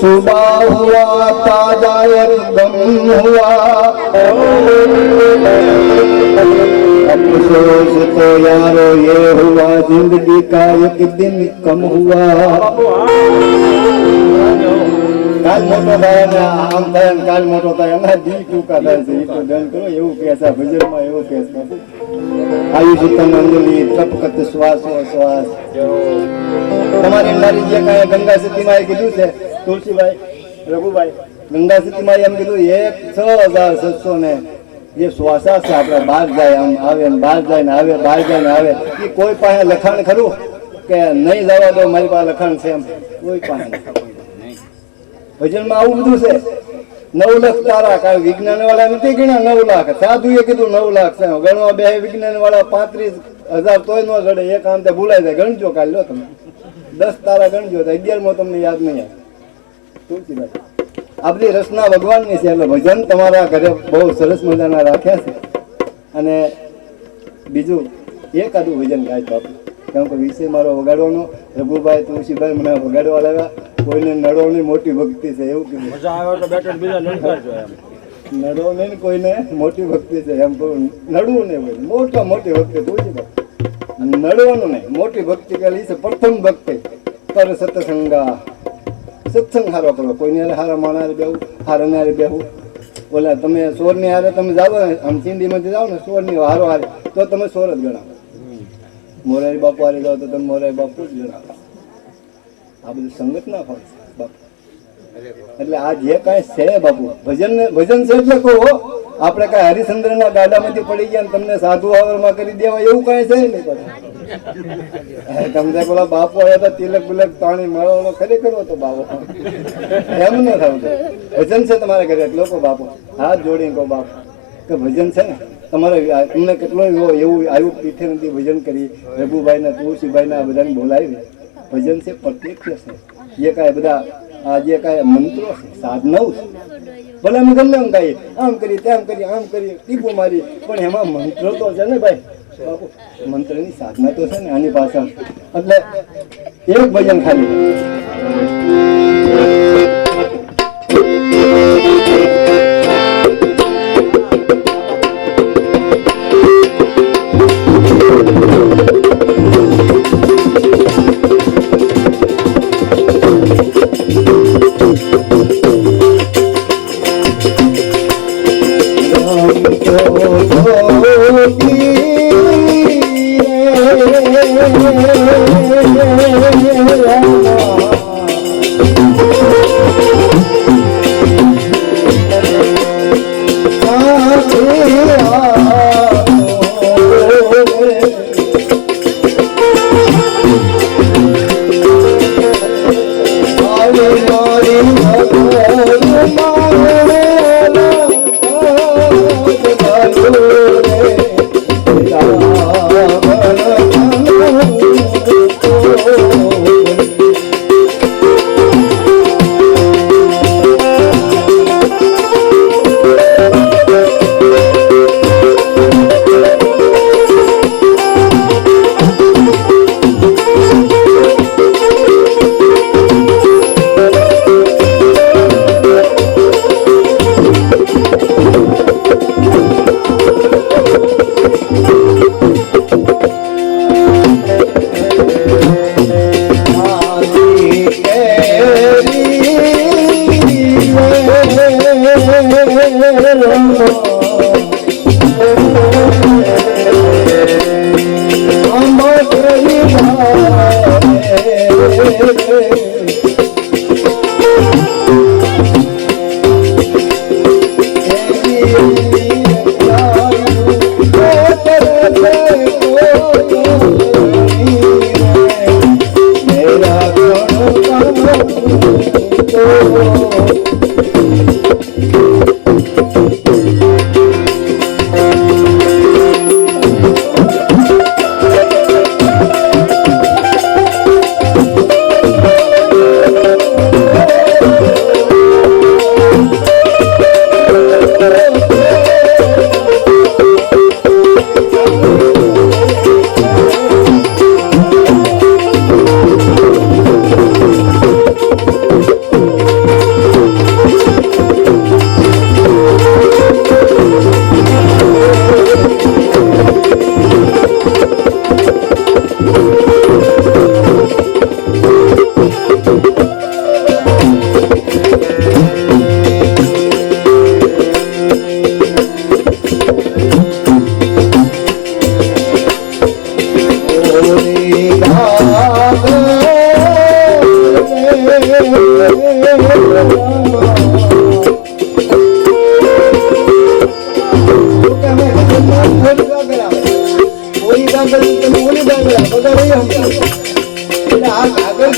सुबह हुआ ताजा एकदम हुआ अफसोस तो यारो ये हुआ जिंदगी का एक दिन कम हुआ काल मोटो થાય ને આમ થાય ને કાલ મોટો થાય એના દી ટૂંકા થાય છે એ તો ધ્યાન કરો એવું કે છે ભજનમાં એવું કે છે આયુષિતન અંજલિ તપકત શ્વાસો શ્વાસ તમારી નારી જે કાંઈ ગંગા સ્થિતિમાં કીધું છે તુલસીભાઈ રઘુભાઈ ગંગા સ્થિતિમાં એમ કીધું 1,6,700 ને જે શ્વાસા છે આપણે બહાર જાય આમ આવે ને બહાર જાય ને આવે બહાર જાય ને આવે એ કોઈ પાસે લખાણ ખરું કે નહીં જવા દો મારી પાસે લખાણ છે એમ કોઈ પાસે ભજનમાં આવું બધું છે 9 લાખ તારા કાંઈ વિજ્ઞાન વાળા નથી ગણ્યા 9 લાખ સાધુએ કીધું 9 લાખ છે ગણવા બે વિજ્ઞાન વાળા 35,000 તોય ન ગણે એક આમ તે ભૂલાય જાય ગણજો કાલ લો તમે 10 તારા ગણજો તો 11મો તમને યાદ નહીં આવે તુલસીભાઈ આ બધી રચના ભગવાનની છે એટલે ભજન તમારા ઘરે બહુ સરસ મજાના રાખ્યા છે અને બીજું એકાદું ભજન ગાય તો આપણે કારણ કે વિષય મારો વગાડવાનો રઘુભાઈ તુલસીભાઈ મને વગાડવા લાવ્યા કોઈને નડોની મોટી ભક્તિ છે એવું કીધું મજા આવે તો બેટર બીજા લણકારજો એમ નડો નહીં કોઈને મોટી ભક્તિ છે એમ કહું નડવું નહીં હોય મોટી ભક્તિ તુલસીભાઈ નડવાનું નહીં મોટી ભક્તિ કરેલી છે પ્રથમ ભક્તિ પર સત્સંગા સત્સંગ હારો કરો કોઈને હારા માણારે બેવું હારનારે બેવું બોલા તમે સોરની હારે તમે જાઓ ને આમ ચીંડીમાંથી જાઓ ને સોરની હારો હારે તો તમે સોર જ ગણાવો મોરારી બાપુ હારે જાઓ તો તમે મોરારી બાપુ જ ગણાવો આ બધું સંગત ના ફળ બાપુ એટલે આ જે કાંઈ છે બાપુ ભજન છે એટલે કહો આપણે કાંઈ હરિશ્ચંદ્રના ગાડામાંથી પડી ગયા તમને સાધુ આવરમાં કરી દેવા એવું કાંઈ છે નહીં તમને પેલા બાપુ આવ્યા હતા તિલક બિલક પાણી મળવાનો ખરેખર હતો બાપુ એમ ન થવું ભજન છે તમારા ઘરે લોકો બાપુ હાથ જોડીને કહો બાપુ કે ભજન છે ને તમારે તમને કેટલો એવું આવ્યું પીઠે નથી ભજન કરી રઘુભાઈના તુલસીભાઈના બધાને બોલાવી ભજન છે પ્રત્યક્ષ છે જે કાંઈ બધા આ જે કાંઈ મંત્રો છે સાધનાઓ છે ભલે અમે ગમે એમ કાંઈ આમ કરી તેમ કરી આમ કરી ટીપો મારી પણ એમાં મંત્રો તો છે ને ભાઈ બાપુ મંત્રની સાધના તો છે ને આની પાછળ એટલે એક ભજન ખાલી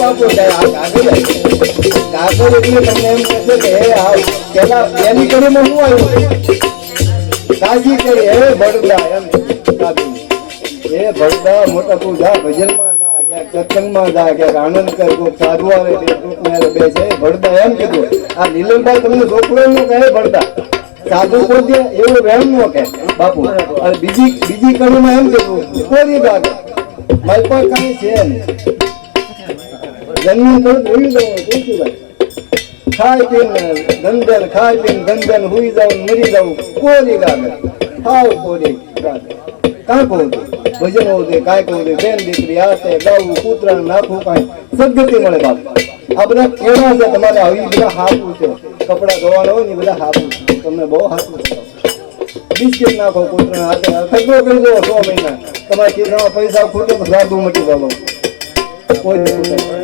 બાપુ કાગળ એટલે તમને એમ કહેશે કે પેલા એની કરીમાં શું આવ્યું કાજી કરી હે ભડદા એમ એ ભડદા મોટા તું જા ભજનમાં જા ક્યાંક સત્સંગમાં જા ક્યાંક આનંદ કર કોઈક સાધુ આવે બે છે ભડદા એમ કીધું આ લીલનભાઈ તમને છોકરો નું કહે ભડદા સાધુ કોઈ એવું વહેમ નો કે બાપુ અને બીજી કડીમાં એમ કીધું કોઈ બાગ મારી પાસે કઈ છે નહીં જન્મ કરું ભૂલી જવું ખાઈ પીને ધંધન હુઈ જાઉં મરી જાઉં કોરી ગાગર હાવ કોરી ગાગર કાંઈ કહું ભજન હોવું દે કાંઈ કહું દે બેન દીકરી હાથે ગાવું કૂતરા નાખવું કાંઈ સદગતિ મળે બાપ આ બધા કેળા છે તમારે આવી બધા હાથું છે કપડા ધોવાના હોય ને બધા હાથું છે તમને બહુ હાથું છે બિસ્કિટ નાખો કૂતરા હાથે સગડો કરી દો 100 મહિના તમારા ખિસ્સામાં પૈસા ખૂટે તો સાધુ મટી જાવ કોઈ નહીં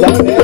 જાને